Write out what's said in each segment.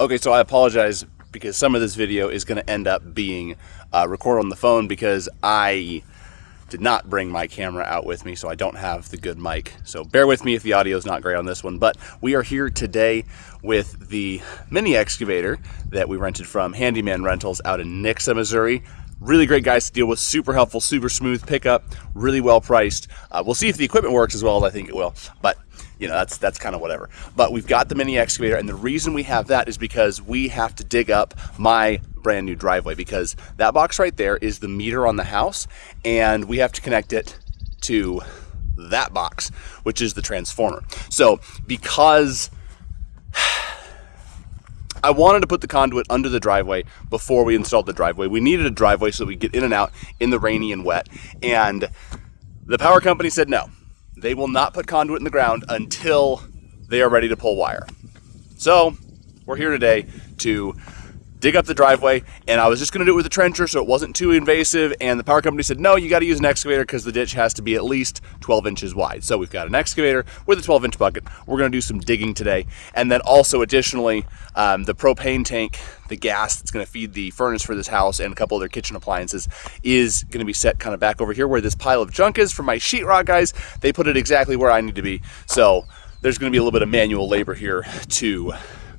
Okay, so I apologize because some of this video is going to end up being recorded on the phone because I did not bring my camera out with me, so I don't have the good mic. So bear with me if the audio is not great on this one, but we are here today with the mini excavator that we rented from Handyman Rentals out in Nixa, Missouri. Really great guys to deal with, super helpful, super smooth pickup, really well priced. We'll see if the equipment works as well as I think it will, but you know, that's kind of whatever. But we've got the mini excavator, and the reason we have that is because we have to dig up my brand new driveway, because that box right there is the meter on the house, and we have to connect it to that box, which is the transformer. So because I wanted to put the conduit under the driveway before we installed the driveway, we needed a driveway so we could get in and out in the rainy and wet, and the power company said no. They will not put conduit in the ground until they are ready to pull wire. So we're here today to dig up the driveway, and I was just gonna do it with a trencher so it wasn't too invasive, and the power company said, no, you gotta use an excavator because the ditch has to be at least 12 inches wide. So we've got an excavator with a 12-inch bucket. We're gonna do some digging today. And then also additionally, the propane tank, the gas that's gonna feed the furnace for this house and a couple other kitchen appliances is gonna be set kind of back over here where this pile of junk is from my sheetrock guys. They put it exactly where I need to be. So there's gonna be a little bit of manual labor here to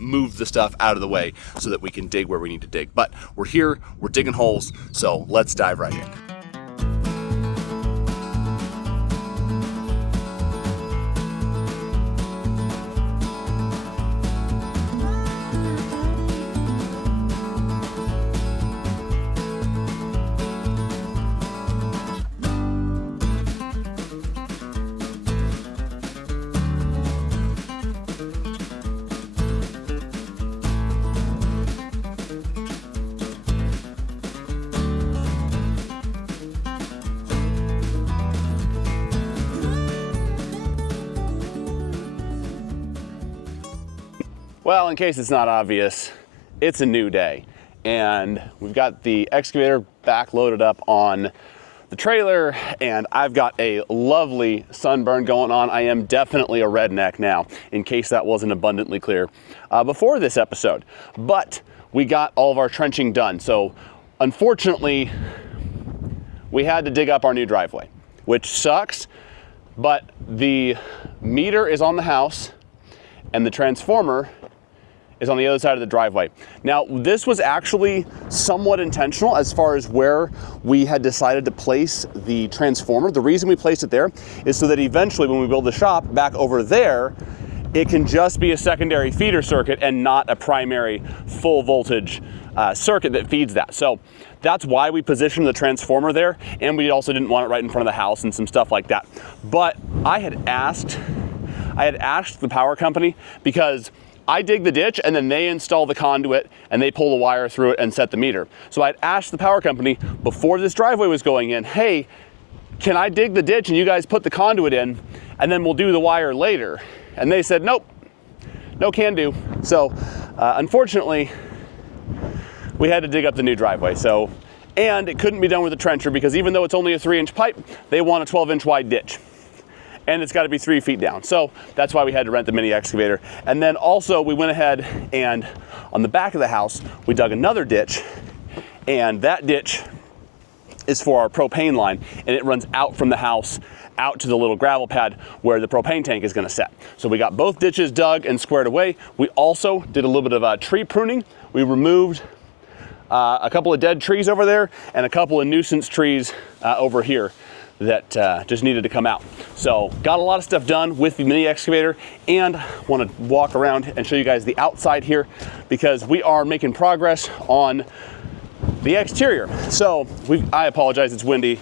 move the stuff out of the way so that we can dig where we need to dig. But we're here, we're digging holes, so let's dive right in. Well, in case it's not obvious, it's a new day, and we've got the excavator back loaded up on the trailer, and I've got a lovely sunburn going on. I am definitely a redneck now, in case that wasn't abundantly clear before this episode. But we got all of our trenching done, so unfortunately, we had to dig up our new driveway, which sucks, but the meter is on the house, and the transformer is on the other side of the driveway. Now, this was actually somewhat intentional as far as where we had decided to place the transformer. The reason we placed it there is so that eventually when we build the shop back over there, it can just be a secondary feeder circuit and not a primary full voltage circuit that feeds that. So that's why we positioned the transformer there, and we also didn't want it right in front of the house and some stuff like that. But I had asked the power company, because I dig the ditch and then they install the conduit and they pull the wire through it and set the meter. So I'd asked the power company before this driveway was going in, hey, can I dig the ditch and you guys put the conduit in and then we'll do the wire later? And they said, nope, no can do. So unfortunately, we had to dig up the new driveway. And it couldn't be done with a trencher because even though it's only a 3-inch pipe, they want a 12-inch wide ditch. And it's got to be 3 feet down. So that's why we had to rent the mini excavator. And then also we went ahead and on the back of the house, we dug another ditch, and that ditch is for our propane line, and it runs out from the house out to the little gravel pad where the propane tank is gonna set. So we got both ditches dug and squared away. We also did a little bit of tree pruning. We removed a couple of dead trees over there and a couple of nuisance trees over here that just needed to come out. So got a lot of stuff done with the mini excavator, and want to walk around and show you guys the outside here because we are making progress on the exterior. So I apologize, it's windy,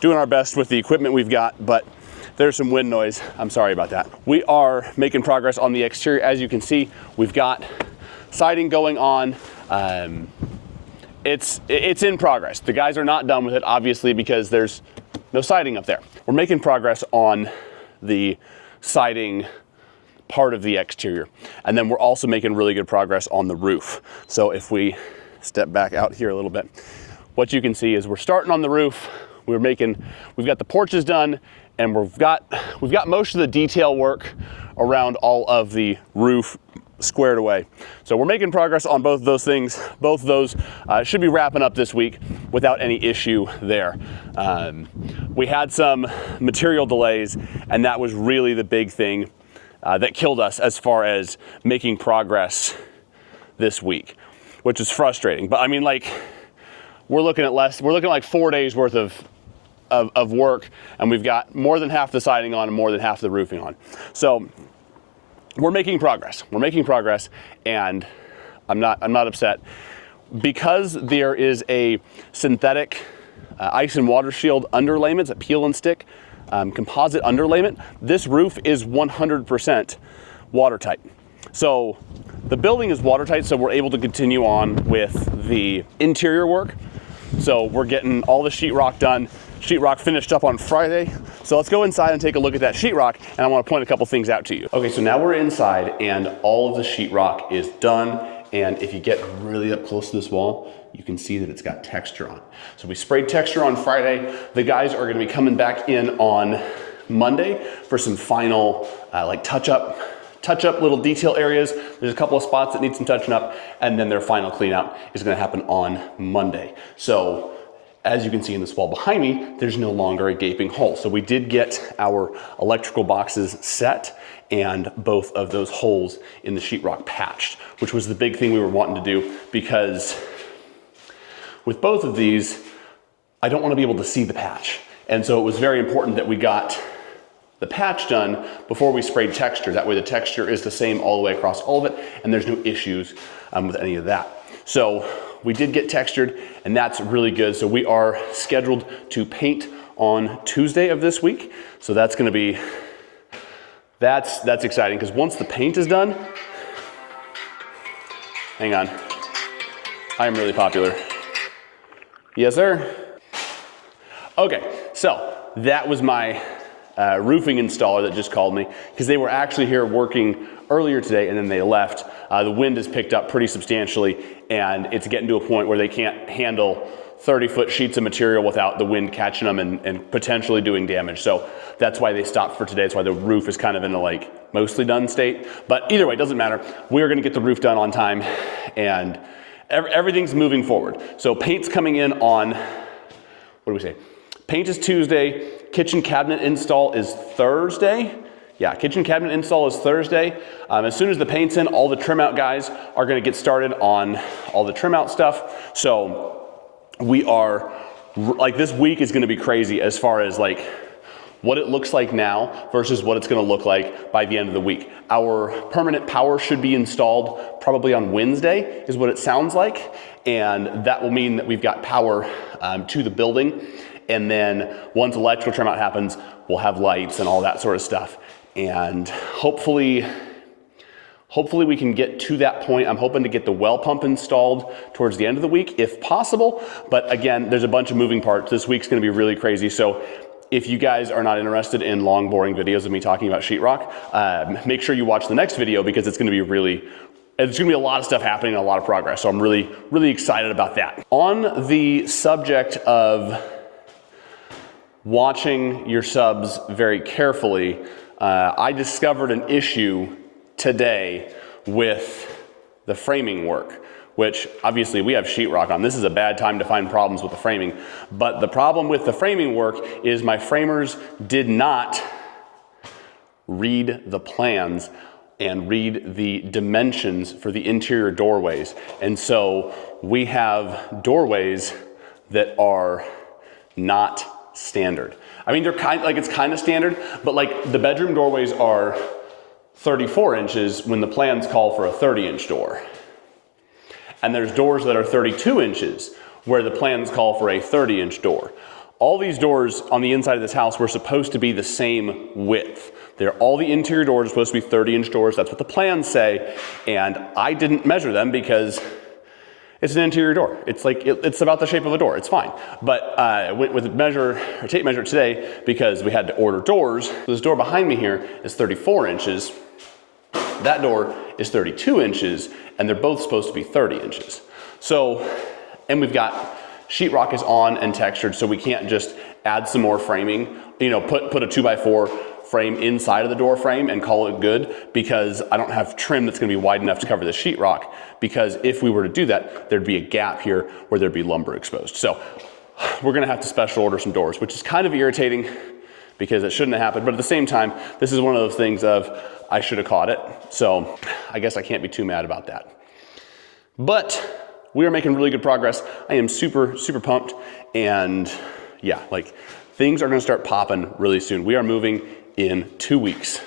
doing our best with the equipment we've got, but there's some wind noise. I'm sorry about that. We are making progress on the exterior. As you can see, we've got siding going on. It's in progress. The guys are not done with it, obviously, because there's no siding up there. We're making progress on the siding part of the exterior. And then we're also making really good progress on the roof. So if we step back out here a little bit, what you can see is we're starting on the roof. We've got the porches done, and we've got most of the detail work around all of the roof squared away. So we're making progress on both of those things. Both of those should be wrapping up this week without any issue there. We had some material delays, and that was really the big thing that killed us as far as making progress this week, which is frustrating. But I mean, like, we're looking at like 4 days worth of work, and we've got more than half the siding on and more than half the roofing on. So we're making progress. We're making progress, and I'm not upset. Because there is a synthetic ice and water shield underlayment, it's a peel and stick composite underlayment, this roof is 100% watertight. So the building is watertight, so we're able to continue on with the interior work. So we're getting all the sheetrock done. Sheetrock finished up on Friday. So let's go inside and take a look at that sheetrock, and I want to point a couple things out to you. Okay, so now we're inside and all of the sheetrock is done. And if you get really up close to this wall, you can see that it's got texture on. So we sprayed texture on Friday. The guys are gonna be coming back in on Monday for some final like touch up little detail areas. There's a couple of spots that need some touching up, and then their final clean out is gonna happen on Monday. So as you can see in this wall behind me, there's no longer a gaping hole. So we did get our electrical boxes set and both of those holes in the sheetrock patched, which was the big thing we were wanting to do, because with both of these, I don't want to be able to see the patch. And so it was very important that we got the patch done before we sprayed texture. That way the texture is the same all the way across all of it, and there's no issues with any of that. So we did get textured, and that's really good. So we are scheduled to paint on Tuesday of this week. So that's gonna be, that's exciting, because once the paint is done, hang on, I am really popular. Yes, sir. Okay, so that was my roofing installer that just called me, because they were actually here working earlier today and then they left. The wind has picked up pretty substantially, and it's getting to a point where they can't handle 30-foot sheets of material without the wind catching them and potentially doing damage. So that's why they stopped for today. That's why the roof is kind of in a like mostly done state. But either way, it doesn't matter. We're gonna get the roof done on time, and everything's moving forward. So paint's coming in on, what do we say? Paint is Tuesday, kitchen cabinet install is Thursday. Yeah, kitchen cabinet install is Thursday. As soon as the paint's in, all the trim out guys are gonna get started on all the trim out stuff. So we are, like, this week is gonna be crazy as far as like what it looks like now versus what it's gonna look like by the end of the week. Our permanent power should be installed probably on Wednesday, is what it sounds like. And that will mean that we've got power to the building. And then once electrical trim out happens, we'll have lights and all that sort of stuff. And hopefully we can get to that point. I'm hoping to get the well pump installed towards the end of the week, if possible. But again, there's a bunch of moving parts. This week's gonna be really crazy. So if you guys are not interested in long, boring videos of me talking about sheetrock, make sure you watch the next video, because it's gonna be there's gonna be a lot of stuff happening and a lot of progress. So I'm really, really excited about that. On the subject of watching your subs very carefully, I discovered an issue today with the framing work, which obviously we have sheetrock on. This is a bad time to find problems with the framing. But the problem with the framing work is my framers did not read the plans and read the dimensions for the interior doorways. And so we have doorways that are not standard. I mean, they're it's kind of standard, but like the bedroom doorways are 34 inches when the plans call for a 30-inch door. And there's doors that are 32 inches where the plans call for a 30-inch door. All these doors on the inside of this house were supposed to be the same width. All the interior doors are supposed to be 30-inch doors. That's what the plans say. And I didn't measure them because it's an interior door. It's like, it's about the shape of a door. It's fine. But with a tape measure today, because we had to order doors. This door behind me here is 34 inches. That door is 32 inches, and they're both supposed to be 30 inches. So, and we've got sheetrock is on and textured, so we can't just add some more framing, you know, put a 2x4 frame inside of the door frame and call it good, because I don't have trim that's gonna be wide enough to cover the sheetrock, because if we were to do that, there'd be a gap here where there'd be lumber exposed. So we're gonna have to special order some doors, which is kind of irritating because it shouldn't have happened. But at the same time, this is one of those things of, I should have caught it. So I guess I can't be too mad about that. But we are making really good progress. I am super, super pumped. And yeah, like things are gonna start popping really soon. We are moving in 2 weeks.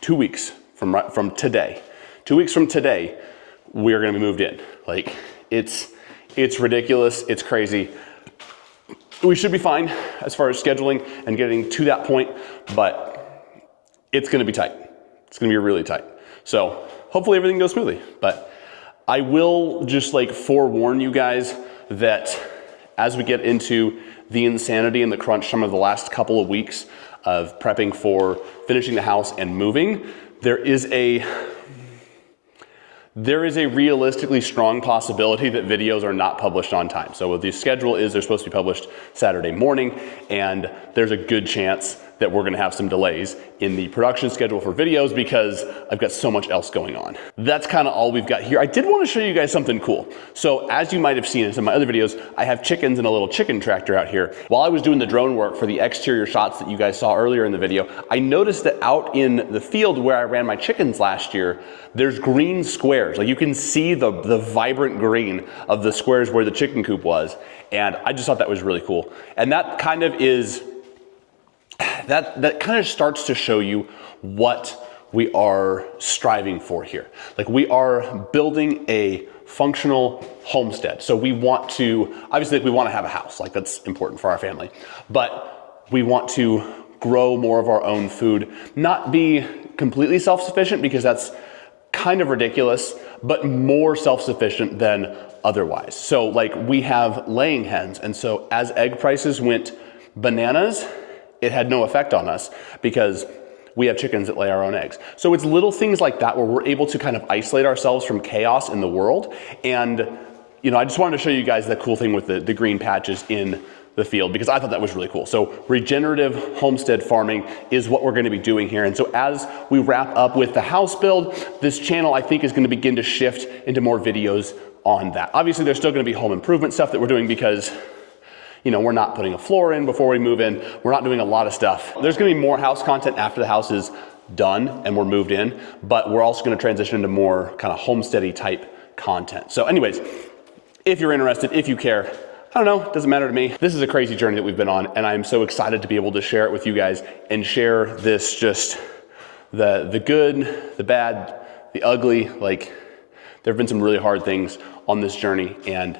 2 weeks from today. 2 weeks from today, we are gonna be moved in. Like it's ridiculous, it's crazy. We should be fine as far as scheduling and getting to that point, but it's gonna be tight. It's gonna be really tight. So hopefully everything goes smoothly, but I will just like forewarn you guys that as we get into the insanity and the crunch some of the last couple of weeks of prepping for finishing the house and moving, there is a realistically strong possibility that videos are not published on time. So what the schedule is, they're supposed to be published Saturday morning, and there's a good chance that we're gonna have some delays in the production schedule for videos because I've got so much else going on. That's kind of all we've got here. I did want to show you guys something cool. So as you might have seen in some of my other videos, I have chickens and a little chicken tractor out here. While I was doing the drone work for the exterior shots that you guys saw earlier in the video, I noticed that out in the field where I ran my chickens last year, there's green squares. Like you can see the vibrant green of the squares where the chicken coop was. And I just thought that was really cool. And that kind of is, that kind of starts to show you what we are striving for here. Like we are building a functional homestead. So we want to, obviously we want to have a house, like that's important for our family, but we want to grow more of our own food, not be completely self-sufficient because that's kind of ridiculous, but more self-sufficient than otherwise. So like we have laying hens. And so as egg prices went bananas, it had no effect on us because we have chickens that lay our own eggs. So it's little things like that where we're able to kind of isolate ourselves from chaos in the world. And, you know, I just wanted to show you guys that cool thing with the green patches in the field because I thought that was really cool. So regenerative homestead farming is what we're going to be doing here. And so as we wrap up with the house build, this channel I think is going to begin to shift into more videos on that. Obviously there's still going to be home improvement stuff that we're doing because, you know, we're not putting a floor in before we move in. We're not doing a lot of stuff. There's gonna be more house content after the house is done and we're moved in, but we're also gonna transition into more kind of homesteady type content. So anyways, if you're interested, if you care, I don't know, it doesn't matter to me. This is a crazy journey that we've been on and I'm so excited to be able to share it with you guys and share this just the good, the bad, the ugly. Like there've been some really hard things on this journey and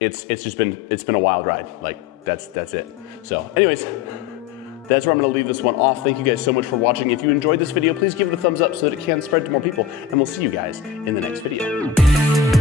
it's been a wild ride. Like that's it. So anyways, that's where I'm gonna leave this one off. Thank you guys so much for watching. If you enjoyed this video, please give it a thumbs up so that it can spread to more people, and we'll see you guys in the next video.